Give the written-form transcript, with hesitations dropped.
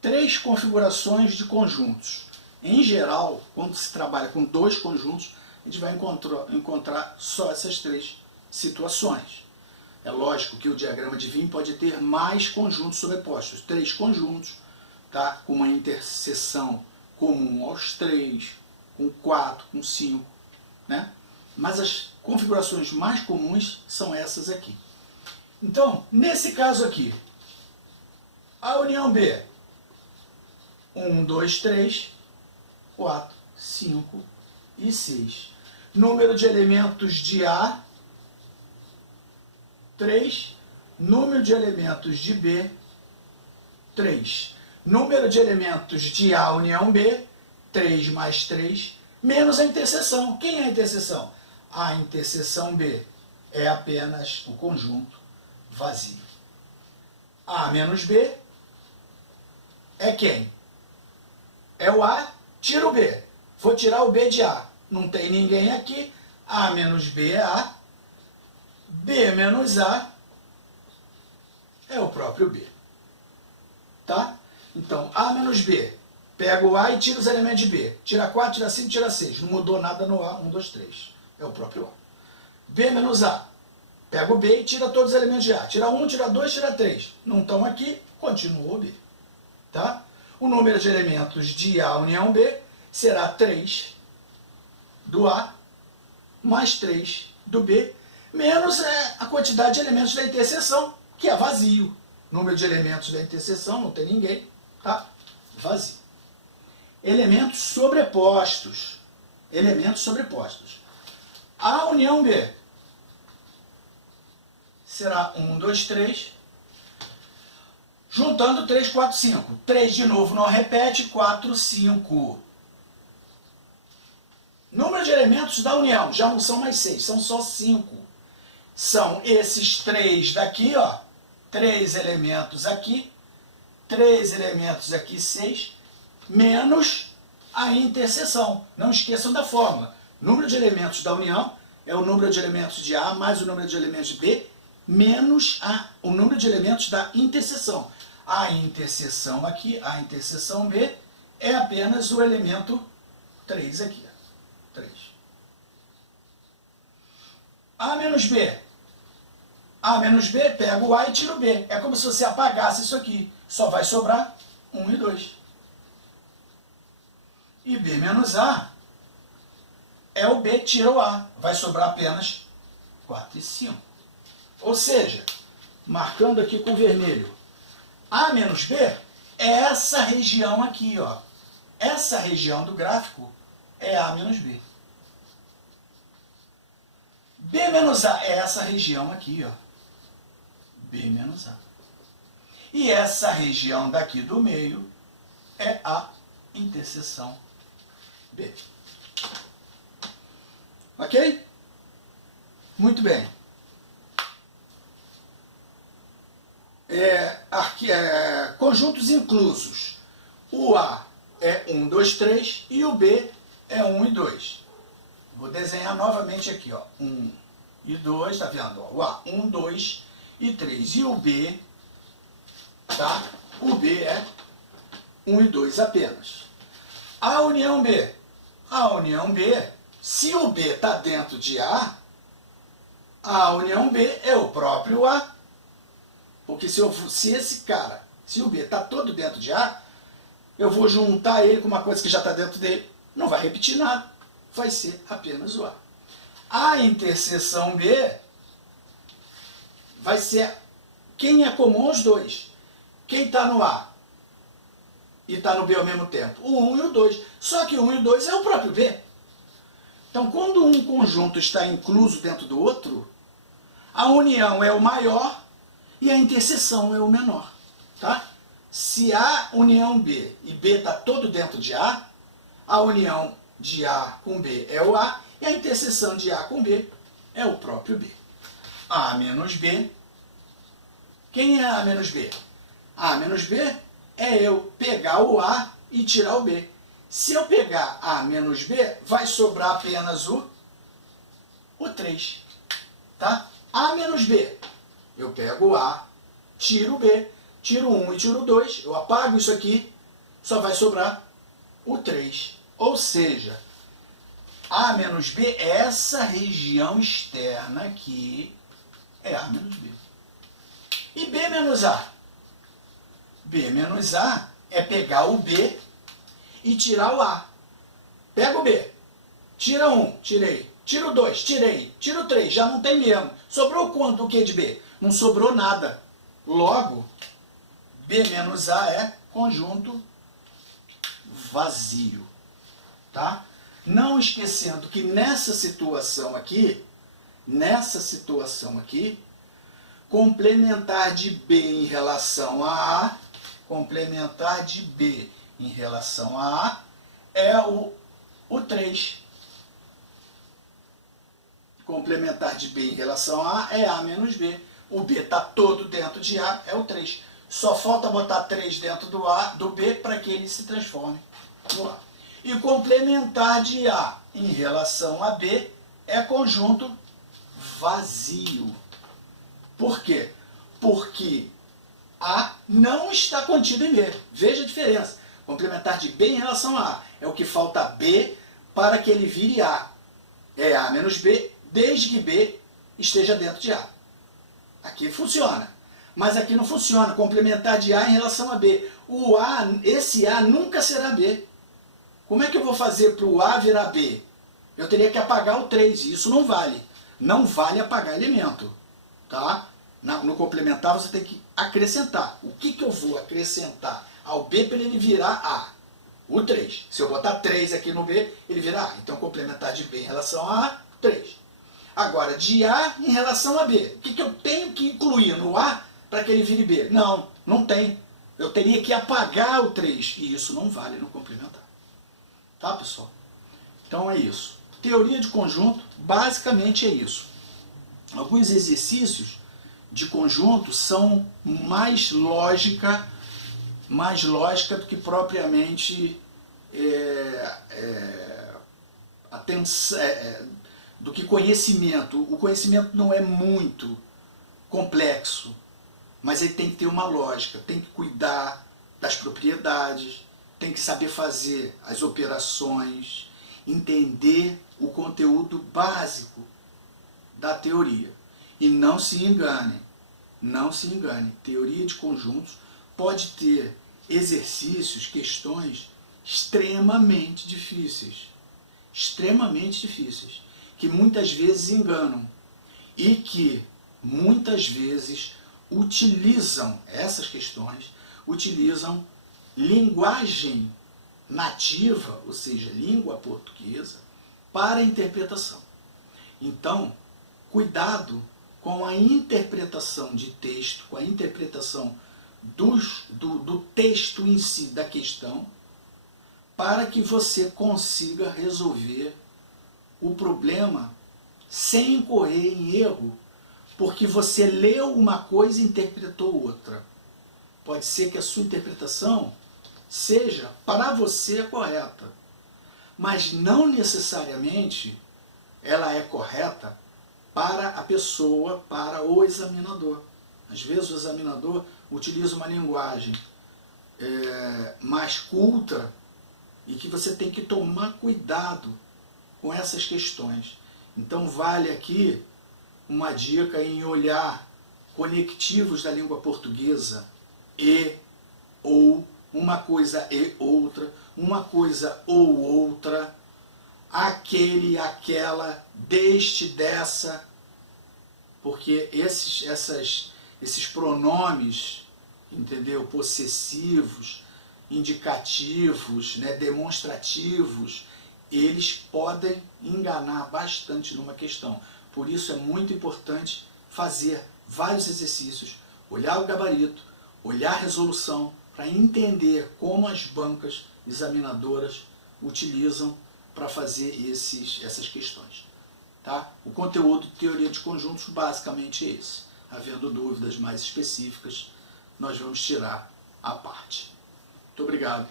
três configurações de conjuntos. Em geral, quando se trabalha com dois conjuntos, a gente vai encontrar só essas três situações. É lógico que o diagrama de Venn pode ter mais conjuntos sobrepostos, três conjuntos, tá? Com uma interseção comum aos três, com 4, com 5, né? Mas as configurações mais comuns são essas aqui. Então, nesse caso aqui, a união B, 1, 2, 3, 4, 5 e 6. Número de elementos de A, 3. Número de elementos de B, 3. Número de elementos de A união B, 3 mais 3, menos a interseção. Quem é a interseção? A interseção B é apenas o conjunto vazio. A menos B é quem? É o A, tira o B. Vou tirar o B de A. Não tem ninguém aqui. A menos B é A. B menos A é o próprio B. Tá? Então, A menos B. Pega o A e tira os elementos de B. Tira 4, tira 5, tira 6. Não mudou nada no A. 1, 2, 3. É o próprio A. B menos A. Pega o B e tira todos os elementos de A. Tira 1, tira 2, tira 3. Não estão aqui, continua o B. Tá? O número de elementos de A união B será 3 do A mais 3 do B, menos a quantidade de elementos da interseção, que é vazio. Número de elementos da interseção, não tem ninguém, tá? Vazio. Elementos sobrepostos. Elementos sobrepostos. A união B será 1, 2, 3. Juntando 3, 4, 5. 3 de novo não repete, 4, 5. Número de elementos da união, já não são mais 6, são só 5. São esses 3 daqui, ó. 3 elementos aqui, 3 elementos aqui, 6, menos a interseção. Não esqueçam da fórmula. Número de elementos da união é o número de elementos de A mais o número de elementos de B, menos o número de elementos da interseção. A interseção aqui, a interseção B, é apenas o elemento 3 aqui. 3. A menos B. A menos B, pega o A e tira o B. É como se você apagasse isso aqui. Só vai sobrar 1 e 2. E B menos A é o B, tira o A. Vai sobrar apenas 4 e 5. Ou seja, marcando aqui com vermelho, A menos B é essa região aqui, ó. Essa região do gráfico é A menos B. B menos A é essa região aqui, ó. B menos A. E essa região daqui do meio é a interseção B. Ok? Muito bem. Conjuntos inclusos. O A é 1, 2, 3 e o B é 1 e 2. Vou desenhar novamente aqui, ó. 1 e 2, tá vendo? Ó, o A, 1, 2 e 3. E o B, tá? O B é 1 e 2 apenas. A união B. A união B, se o B está dentro de A união B é o próprio A. Porque se o B está todo dentro de A, eu vou juntar ele com uma coisa que já está dentro dele. Não vai repetir nada. Vai ser apenas o A. A interseção B vai ser quem é comum aos dois. Quem está no A e está no B ao mesmo tempo? O 1 e o 2. Só que o 1 e o 2 é o próprio B. Então, quando um conjunto está incluso dentro do outro, a união é o maior e a interseção é o menor. Tá? Se A união B e B está todo dentro de a união de A com B é o A e a interseção de A com B é o próprio B. A menos B. Quem é A menos B? A menos B é eu pegar o A e tirar o B. Se eu pegar A menos B, vai sobrar apenas o 3. Tá? A menos B. Eu pego o A, tiro o B. tiro 1 e tiro 2, eu apago isso aqui, só vai sobrar o 3. Ou seja, A menos B, essa região externa aqui é A menos B. E B menos A? B menos A é pegar o B e tirar o A. Pega o B, tira 1, tirei. Tiro 2, tirei. Tiro 3, já não tem mesmo. Sobrou quanto o que de B? Não sobrou nada. Logo, B menos A é conjunto vazio. Tá? Não esquecendo que nessa situação aqui, complementar de B em relação a A, complementar de B em relação a A é o 3. Complementar de B em relação a A é A menos B. O B está todo dentro de A, é o 3. Só falta botar 3 dentro do B para que ele se transforme no A. E complementar de A em relação a B é conjunto vazio. Por quê? Porque A não está contido em B. Veja a diferença. Complementar de B em relação a A é o que falta B para que ele vire A. É A menos B, desde que B esteja dentro de A. Aqui funciona. Mas aqui não funciona. Complementar de A em relação a B. Esse A nunca será B. Como é que eu vou fazer para o A virar B? Eu teria que apagar o 3, e isso não vale. Não vale apagar elemento. Tá? No complementar você tem que acrescentar. O que eu vou acrescentar ao B para ele virar A? O 3. Se eu botar 3 aqui no B, ele vira A. Então complementar de B em relação a A, 3. Agora, de A em relação a B. O que eu tenho que incluir no A para que ele vire B? Não, não tem. Eu teria que apagar o 3, e isso não vale no complementar. Tá, pessoal? Então é isso. Teoria de conjunto, basicamente é isso. Alguns exercícios de conjunto são mais lógica do que propriamente do que conhecimento. O conhecimento não é muito complexo, mas ele tem que ter uma lógica, tem que cuidar das propriedades, tem que saber fazer as operações, entender o conteúdo básico da teoria. E não se engane, teoria de conjuntos pode ter exercícios, questões extremamente difíceis, que muitas vezes enganam e que muitas vezes utilizam essas questões, utilizam linguagem nativa, ou seja, língua portuguesa, para a interpretação. Então, cuidado com a interpretação de texto, com a interpretação do texto em si, da questão, para que você consiga resolver o problema sem incorrer em erro, porque você leu uma coisa e interpretou outra. Pode ser que a sua interpretação seja para você correta, mas não necessariamente ela é correta para a pessoa, para o examinador. Às vezes o examinador utiliza uma linguagem mais culta e que você tem que tomar cuidado com essas questões. Então vale aqui uma dica em olhar conectivos da língua portuguesa, e, ou, uma coisa e outra, uma coisa ou outra, aquele, aquela, deste, dessa, porque esses pronomes, entendeu? Possessivos, indicativos, né, demonstrativos, eles podem enganar bastante numa questão. Por isso é muito importante fazer vários exercícios, olhar o gabarito, olhar a resolução, para entender como as bancas examinadoras utilizam para fazer essas questões. Tá? O conteúdo de teoria de conjuntos basicamente é esse. Havendo dúvidas mais específicas, nós vamos tirar à parte. Muito obrigado.